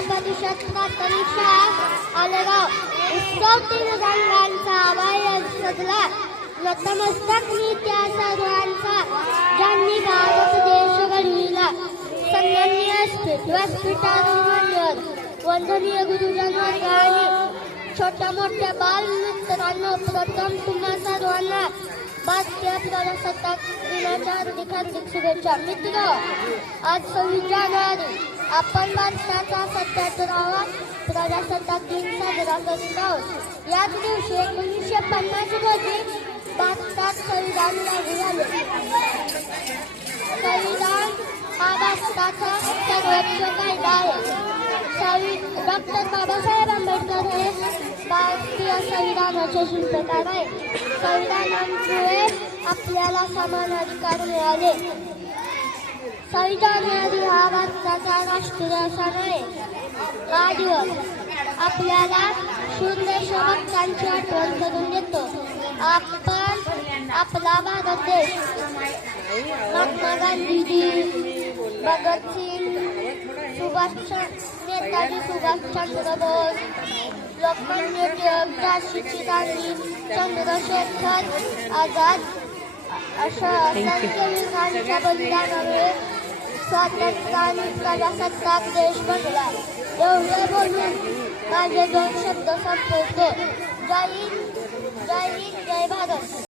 जिल्हा परिषद प्राथमिक शाळा आलेगाव उत्सवतील रंगांचा आवाज सजला. नतमस्तक मी त्या सर्वांचा ज्यांनी भारत देश घडविला. सन्माननीय व्यासपीठावर वंदनीय गुरुजन वर्ग आणि छोट्या मोठ्या बाल मित्रांनो, प्रथम तुम्हा सर्वांना भारतीय प्रजासत्ताक दिनाच्या हार्दिक शुभेच्छा. मित्र, आज 26 जानेवारी आपण भारताचा 77वा प्रजासत्ताक दिन साजरा करीत आहोत. याच दिवशी 1950 रोजी भारतात संविधान लागू झाले. संविधान हा भारताचा सर्वोच्च कायदा आहे. डॉक्टर बाबासाहेब आंबेडकर हे भारतीय संविधानाचे शिल्पकार आहे. संविधानामुळे आपल्याला समान अधिकार मिळाले. 26 जानेवारी हा भारताचा राष्ट्रीय सण आहे. हा दिवस आपल्याला शूर देशभक्तांची आठवण करून देतो. आपण आपला भारत देश महात्मा गांधीजी, भगतसिंग, नेताजी सुभाषचंद्र बोस, लोकमान्य टिळक, झाशीची राणी, चंद्रशेखर आझाद अशा सैनिकांच्या बलिदानामुळे स्वातंत्र्य आणि प्रजासत्ताक देश बनला. एवढे बोलून माझे 2 शब्द संपवतो. जय हिंद, जय भारत.